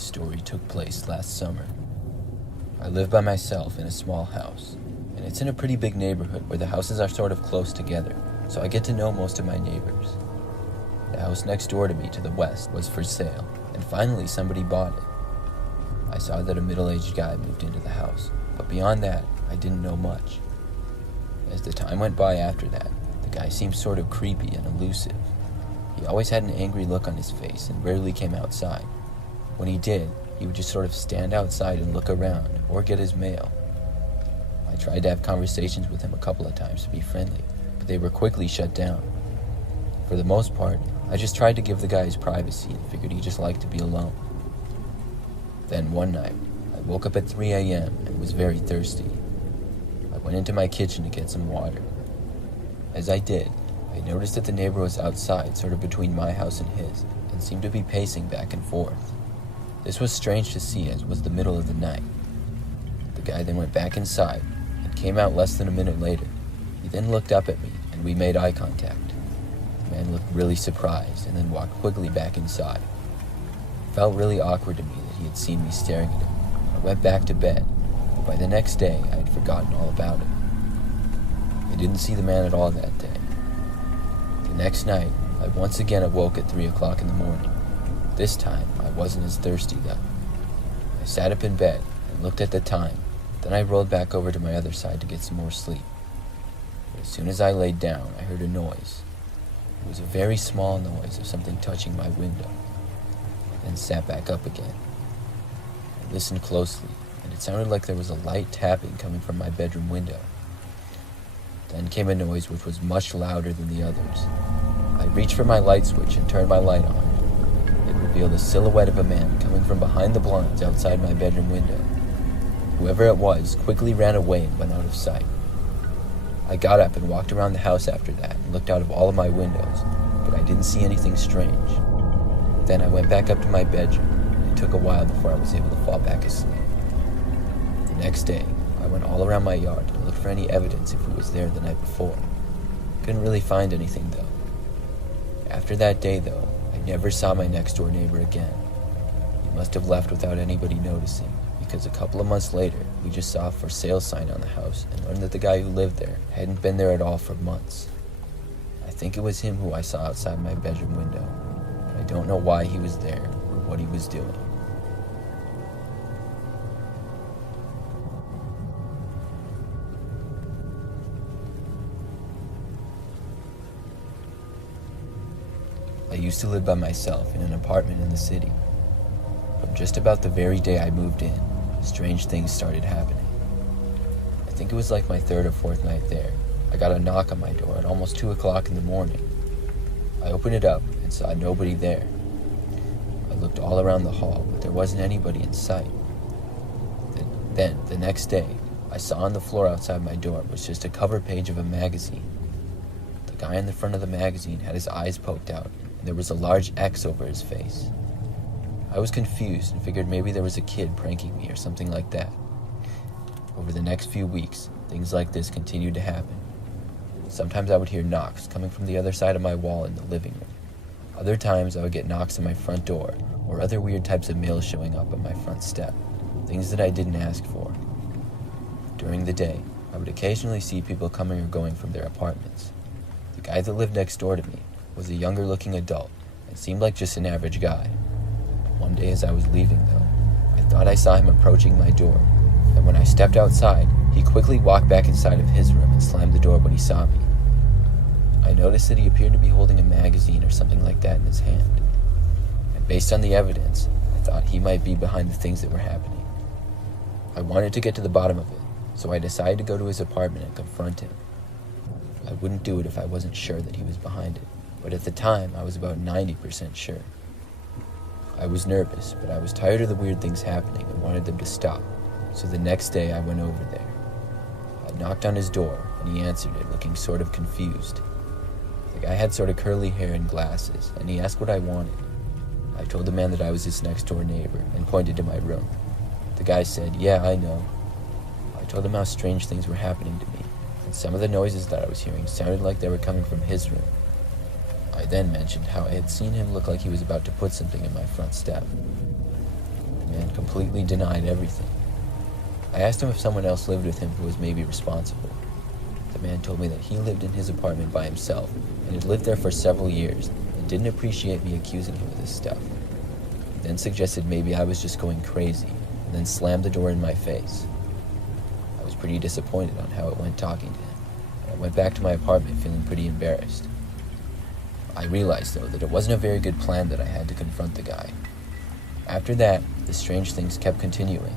This story took place last summer. I live by myself in a small house, and it's in a pretty big neighborhood where the houses are sort of close together, so I get to know most of my neighbors. The house next door to me to the west was for sale, and finally somebody bought it. I saw that a middle-aged guy moved into the house, but beyond that, I didn't know much. As the time went by after that, the guy seemed sort of creepy and elusive. He always had an angry look on his face and rarely came outside. When he did, he would just sort of stand outside and look around or get his mail. I tried to have conversations with him a couple of times to be friendly, but they were quickly shut down. For the most part, I just tried to give the guy his privacy and figured he just liked to be alone. Then one night, I woke up at 3 a.m. and was very thirsty. I went into my kitchen to get some water. As I did, I noticed that the neighbor was outside, sort of between my house and his, and seemed to be pacing back and forth. This was strange to see as it was the middle of the night. The guy then went back inside and came out less than a minute later. He then looked up at me and we made eye contact. The man looked really surprised and then walked quickly back inside. It felt really awkward to me that he had seen me staring at him. I went back to bed, but by the next day I had forgotten all about it. I didn't see the man at all that day. The next night, I once again awoke at 3 o'clock in the morning. This time, I wasn't as thirsty though. I sat up in bed and looked at the time, then I rolled back over to my other side to get some more sleep. But as soon as I laid down, I heard a noise. It was a very small noise of something touching my window. I then sat back up again. I listened closely, and it sounded like there was a light tapping coming from my bedroom window. Then came a noise which was much louder than the others. I reached for my light switch and turned my light on. It revealed a silhouette of a man coming from behind the blinds outside my bedroom window. Whoever it was quickly ran away and went out of sight. I got up and walked around the house after that and looked out of all of my windows, but I didn't see anything strange. Then I went back up to my bedroom, and it took a while before I was able to fall back asleep. The next day, I went all around my yard and looked for any evidence if it was there the night before. Couldn't really find anything though. After that day though, I never saw my next door neighbor again. He must have left without anybody noticing, because a couple of months later, we just saw a for sale sign on the house and learned that the guy who lived there hadn't been there at all for months. I think it was him who I saw outside my bedroom window, but I don't know why he was there or what he was doing. I used to live by myself in an apartment in the city. From just about the very day I moved in, strange things started happening. I think it was like my third or fourth night there. I got a knock on my door at almost 2 o'clock in the morning. I opened it up and saw nobody there. I looked all around the hall, but there wasn't anybody in sight. Then, the next day, I saw on the floor outside my door was just a cover page of a magazine. The guy in the front of the magazine had his eyes poked out, and there was a large X over his face. I was confused and figured maybe there was a kid pranking me or something like that. Over the next few weeks, things like this continued to happen. Sometimes I would hear knocks coming from the other side of my wall in the living room. Other times I would get knocks on my front door or other weird types of mail showing up on my front step, things that I didn't ask for. During the day, I would occasionally see people coming or going from their apartments. The guy that lived next door to me was a younger looking adult and seemed like just an average guy. One day as I was leaving though, I thought I saw him approaching my door, and when I stepped outside, he quickly walked back inside of his room and slammed the door when he saw me. I noticed that he appeared to be holding a magazine or something like that in his hand, and based on the evidence, I thought he might be behind the things that were happening. I wanted to get to the bottom of it, so I decided to go to his apartment and confront him. I wouldn't do it if I wasn't sure that he was behind it, but at the time I was about 90% sure. I was nervous, but I was tired of the weird things happening and wanted them to stop, so the next day I went over there. I knocked on his door, and he answered it looking sort of confused. The guy had sort of curly hair and glasses, and he asked what I wanted. I told the man that I was his next door neighbor and pointed to my room. The guy said, "Yeah, I know." I told him how strange things were happening to me, and some of the noises that I was hearing sounded like they were coming from his room. I then mentioned how I had seen him look like he was about to put something in my front step. The man completely denied everything. I asked him if someone else lived with him who was maybe responsible. The man told me that he lived in his apartment by himself and had lived there for several years and didn't appreciate me accusing him of this stuff. He then suggested maybe I was just going crazy and then slammed the door in my face. I was pretty disappointed on how it went talking to him, and I went back to my apartment feeling pretty embarrassed. I realized, though, that it wasn't a very good plan that I had to confront the guy. After that, the strange things kept continuing.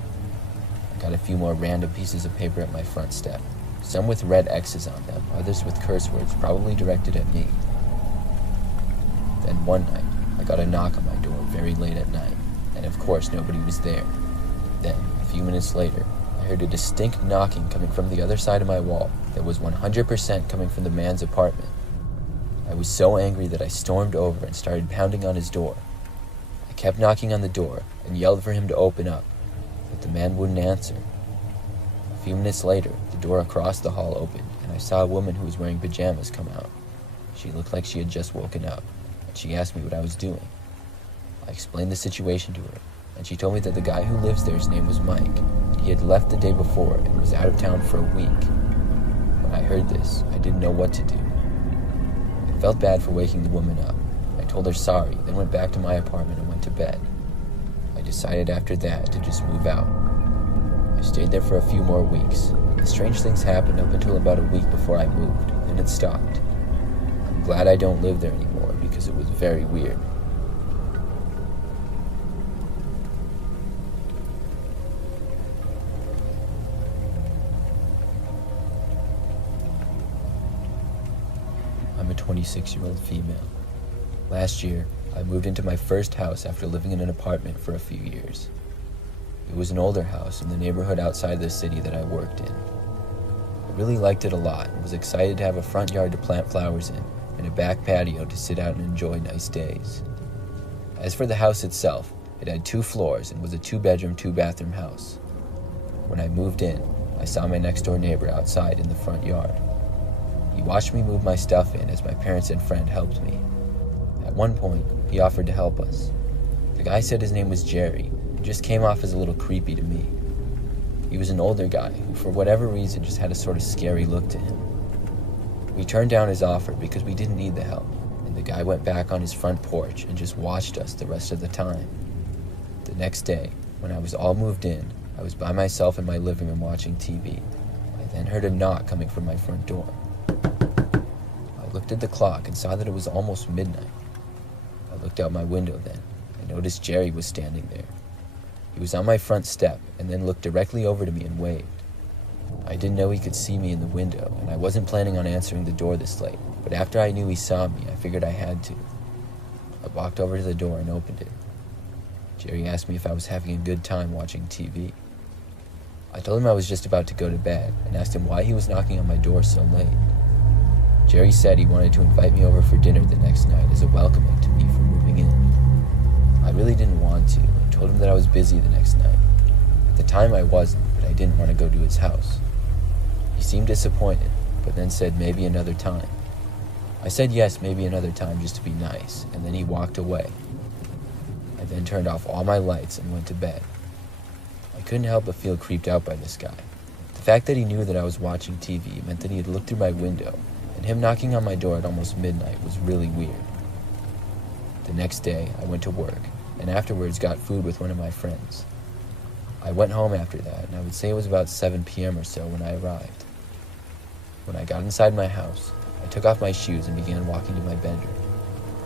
I got a few more random pieces of paper at my front step, some with red X's on them, others with curse words probably directed at me. Then one night, I got a knock on my door very late at night, and of course nobody was there. Then, a few minutes later, I heard a distinct knocking coming from the other side of my wall that was 100% coming from the man's apartment. I was so angry that I stormed over and started pounding on his door. I kept knocking on the door and yelled for him to open up, but the man wouldn't answer. A few minutes later, the door across the hall opened, and I saw a woman who was wearing pajamas come out. She looked like she had just woken up, and she asked me what I was doing. I explained the situation to her, and she told me that the guy who lives there's name was Mike. He had left the day before and was out of town for a week. When I heard this, I didn't know what to do. I felt bad for waking the woman up. I told her sorry, then went back to my apartment and went to bed. I decided after that to just move out. I stayed there for a few more weeks. The strange things happened up until about a week before I moved, and it stopped. I'm glad I don't live there anymore because it was very weird. I'm a 26-year-old female. Last year, I moved into my first house after living in an apartment for a few years. It was an older house in the neighborhood outside the city that I worked in. I really liked it a lot and was excited to have a front yard to plant flowers in and a back patio to sit out and enjoy nice days. As for the house itself, it had 2 floors and was a 2-bedroom, 2-bathroom house. When I moved in, I saw my next-door neighbor outside in the front yard. He watched me move my stuff in as my parents and friend helped me. At one point, he offered to help us. The guy said his name was Jerry, and just came off as a little creepy to me. He was an older guy who, for whatever reason, just had a sort of scary look to him. We turned down his offer because we didn't need the help, and the guy went back on his front porch and just watched us the rest of the time. The next day, when I was all moved in, I was by myself in my living room watching TV. I then heard a knock coming from my front door. I looked at the clock and saw that it was almost midnight. I looked out my window then. I noticed Jerry was standing there. He was on my front step and then looked directly over to me and waved. I didn't know he could see me in the window, and I wasn't planning on answering the door this late, but after I knew he saw me, I figured I had to. I walked over to the door and opened it. Jerry asked me if I was having a good time watching TV. I told him I was just about to go to bed and asked him why he was knocking on my door so late. Jerry said he wanted to invite me over for dinner the next night as a welcoming to me for moving in. I really didn't want to and told him that I was busy the next night. At the time I wasn't, but I didn't want to go to his house. He seemed disappointed, but then said maybe another time. I said yes, maybe another time just to be nice, and then he walked away. I then turned off all my lights and went to bed. I couldn't help but feel creeped out by this guy. The fact that he knew that I was watching TV meant that he had looked through my window, and him knocking on my door at almost midnight was really weird. The next day, I went to work, and afterwards got food with one of my friends. I went home after that, and I would say it was about 7 p.m. or so when I arrived. When I got inside my house, I took off my shoes and began walking to my bedroom.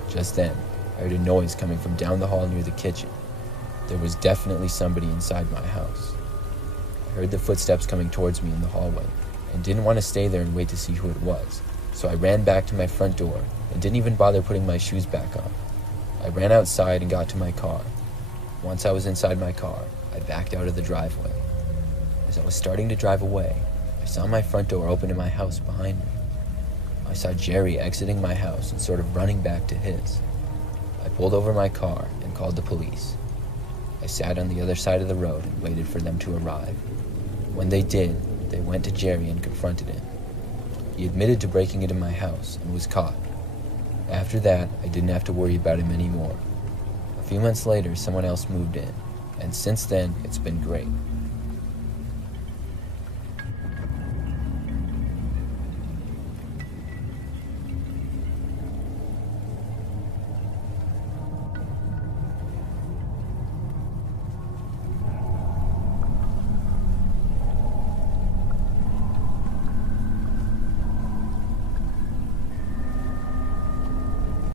Just then, I heard a noise coming from down the hall near the kitchen. There was definitely somebody inside my house. I heard the footsteps coming towards me in the hallway, and didn't want to stay there and wait to see who it was, so I ran back to my front door and didn't even bother putting my shoes back on. I ran outside and got to my car. Once I was inside my car, I backed out of the driveway. As I was starting to drive away, I saw my front door open in my house behind me. I saw Jerry exiting my house and sort of running back to his. I pulled over my car and called the police. I sat on the other side of the road and waited for them to arrive. When they did, they went to Jerry and confronted him. He admitted to breaking into my house and was caught. After that, I didn't have to worry about him anymore. A few months later, someone else moved in. And since then, it's been great.